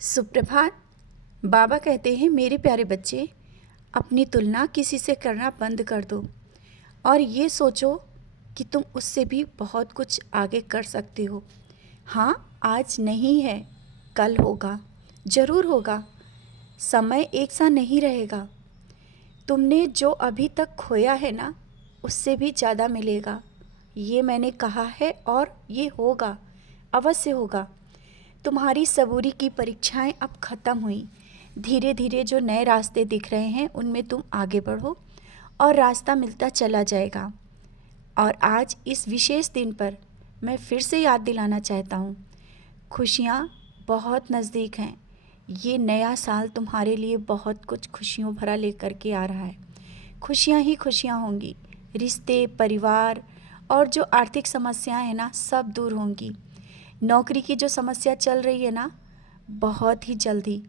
सुप्रभात। बाबा कहते हैं, मेरे प्यारे बच्चे, अपनी तुलना किसी से करना बंद कर दो और ये सोचो कि तुम उससे भी बहुत कुछ आगे कर सकते हो। हाँ, आज नहीं है, कल होगा, ज़रूर होगा। समय एक सा नहीं रहेगा। तुमने जो अभी तक खोया है ना, उससे भी ज़्यादा मिलेगा। ये मैंने कहा है और ये होगा, अवश्य होगा। तुम्हारी सबूरी की परीक्षाएं अब ख़त्म हुई। धीरे धीरे जो नए रास्ते दिख रहे हैं उनमें तुम आगे बढ़ो और रास्ता मिलता चला जाएगा। और आज इस विशेष दिन पर मैं फिर से याद दिलाना चाहता हूँ, खुशियाँ बहुत नज़दीक हैं। ये नया साल तुम्हारे लिए बहुत कुछ खुशियों भरा लेकर के आ रहा है। खुशियाँ ही खुशियाँ होंगी। रिश्ते, परिवार और जो आर्थिक समस्याएं हैं ना, सब दूर होंगी। नौकरी की जो समस्या चल रही है ना, बहुत ही जल्दी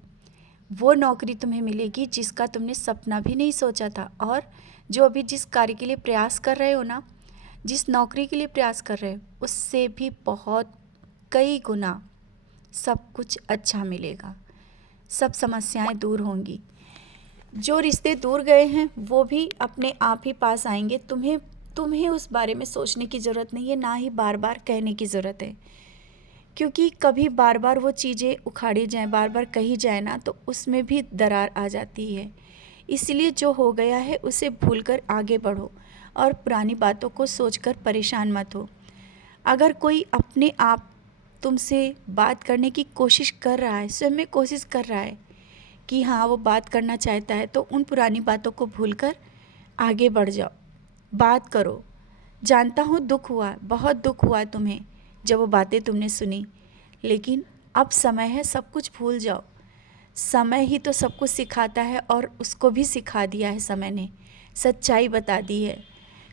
वो नौकरी तुम्हें मिलेगी जिसका तुमने सपना भी नहीं सोचा था। और जो अभी जिस कार्य के लिए प्रयास कर रहे हो ना, जिस नौकरी के लिए प्रयास कर रहे हो, उससे भी बहुत कई गुना सब कुछ अच्छा मिलेगा। सब समस्याएं दूर होंगी। जो रिश्ते दूर गए हैं वो भी अपने आप ही पास आएंगे। तुम्हें उस बारे में सोचने की ज़रूरत नहीं है, ना ही बार बार कहने की ज़रूरत है। क्योंकि कभी बार बार वो चीज़ें उखाड़ी जाएं, बार बार कही जाए ना, तो उसमें भी दरार आ जाती है। इसलिए जो हो गया है उसे भूलकर आगे बढ़ो और पुरानी बातों को सोचकर परेशान मत हो। अगर कोई अपने आप तुमसे बात करने की कोशिश कर रहा है, स्वयं में कोशिश कर रहा है कि हाँ वो बात करना चाहता है, तो उन पुरानी बातों को भूलकर आगे बढ़ जाओ, बात करो। जानता हूँ दुख हुआ, बहुत दुख हुआ तुम्हें जब वो बातें तुमने सुनी, लेकिन अब समय है, सब कुछ भूल जाओ। समय ही तो सब कुछ सिखाता है और उसको भी सिखा दिया है समय ने, सच्चाई बता दी है।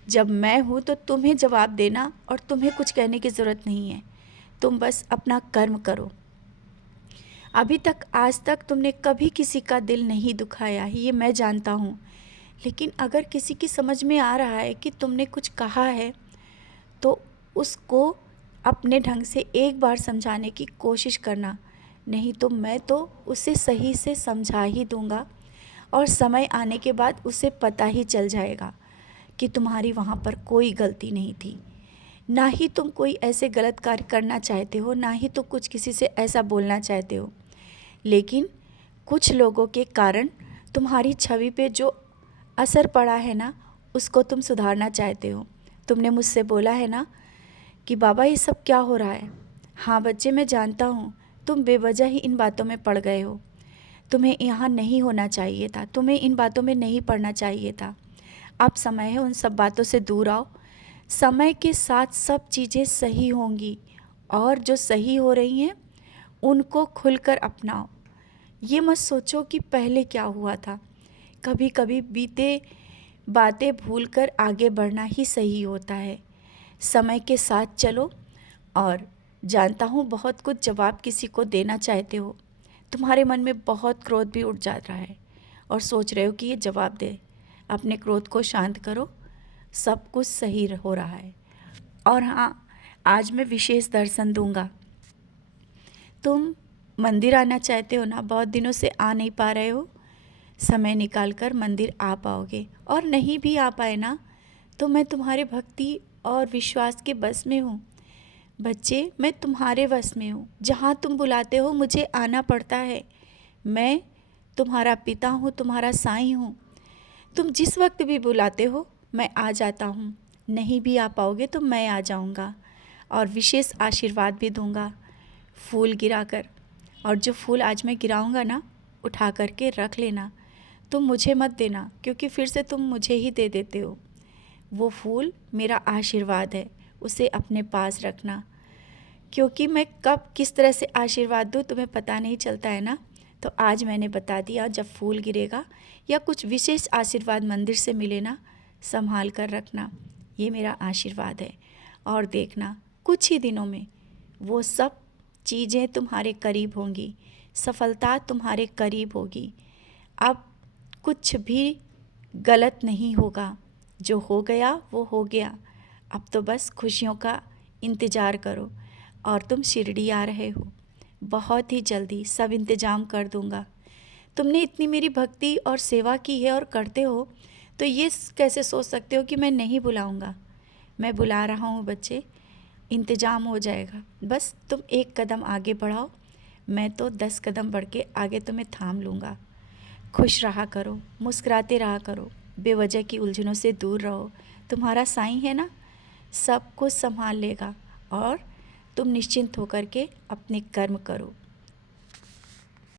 जब मैं हूँ तो तुम्हें जवाब देना और तुम्हें कुछ कहने की ज़रूरत नहीं है। तुम बस अपना कर्म करो। अभी तक, आज तक तुमने कभी किसी का दिल नहीं दुखाया, ये मैं जानता हूँ। लेकिन अगर किसी की समझ में आ रहा है कि तुमने कुछ कहा है, तो उसको अपने ढंग से एक बार समझाने की कोशिश करना। नहीं तो मैं तो उसे सही से समझा ही दूंगा और समय आने के बाद उसे पता ही चल जाएगा कि तुम्हारी वहाँ पर कोई गलती नहीं थी। ना ही तुम कोई ऐसे गलत कार्य करना चाहते हो, ना ही तो कुछ किसी से ऐसा बोलना चाहते हो। लेकिन कुछ लोगों के कारण तुम्हारी छवि पे जो असर पड़ा है ना, उसको तुम सुधारना चाहते हो। तुमने मुझसे बोला है ना कि बाबा ये सब क्या हो रहा है। हाँ बच्चे, मैं जानता हूँ तुम बेवजह ही इन बातों में पड़ गए हो। तुम्हें यहाँ नहीं होना चाहिए था, तुम्हें इन बातों में नहीं पड़ना चाहिए था। अब समय है, उन सब बातों से दूर आओ। समय के साथ सब चीज़ें सही होंगी और जो सही हो रही हैं उनको खुलकर अपनाओ। ये मत सोचो कि पहले क्या हुआ था। कभी कभी बीते बातें भूलकर आगे बढ़ना ही सही होता है। समय के साथ चलो। और जानता हूँ बहुत कुछ जवाब किसी को देना चाहते हो। तुम्हारे मन में बहुत क्रोध भी उठ जा रहा है और सोच रहे हो कि ये जवाब दे। अपने क्रोध को शांत करो, सब कुछ सही हो रहा है। और हाँ, आज मैं विशेष दर्शन दूंगा। तुम मंदिर आना चाहते हो ना, बहुत दिनों से आ नहीं पा रहे हो। समय निकाल कर मंदिर आ पाओगे। और नहीं भी आ पाए ना, तो मैं तुम्हारे भक्ति और विश्वास के बस में हूँ। बच्चे, मैं तुम्हारे वश में हूँ। जहाँ तुम बुलाते हो मुझे आना पड़ता है। मैं तुम्हारा पिता हूँ, तुम्हारा साईं हूँ। तुम जिस वक्त भी बुलाते हो मैं आ जाता हूँ। नहीं भी आ पाओगे तो मैं आ जाऊँगा और विशेष आशीर्वाद भी दूँगा फूल गिराकर। और जो फूल आज मैं गिराऊँगा ना, उठा करके रख लेना। तुम मुझे मत देना, क्योंकि फिर से तुम मुझे ही दे देते हो। वो फूल मेरा आशीर्वाद है, उसे अपने पास रखना। क्योंकि मैं कब किस तरह से आशीर्वाद दूँ तुम्हें पता नहीं चलता है ना, तो आज मैंने बता दिया। जब फूल गिरेगा या कुछ विशेष आशीर्वाद मंदिर से मिले ना, संभाल कर रखना। ये मेरा आशीर्वाद है। और देखना, कुछ ही दिनों में वो सब चीज़ें तुम्हारे करीब होंगी, सफलता तुम्हारे करीब होगी। अब कुछ भी गलत नहीं होगा। जो हो गया वो हो गया। अब तो बस खुशियों का इंतज़ार करो। और तुम शिरडी आ रहे हो, बहुत ही जल्दी सब इंतज़ाम कर दूँगा। तुमने इतनी मेरी भक्ति और सेवा की है और करते हो, तो ये कैसे सोच सकते हो कि मैं नहीं बुलाऊँगा? मैं बुला रहा हूँ बच्चे, इंतज़ाम हो जाएगा। बस तुम एक कदम आगे बढ़ाओ, मैं तो 10 कदम बढ़ के आगे तुम्हें थाम लूँगा। खुश रहा करो, मुस्कुराते रहा करो, बेवजह की उलझनों से दूर रहो। तुम्हारा साईं है ना, सब कुछ संभाल लेगा और तुम निश्चिंत होकर के अपने कर्म करो।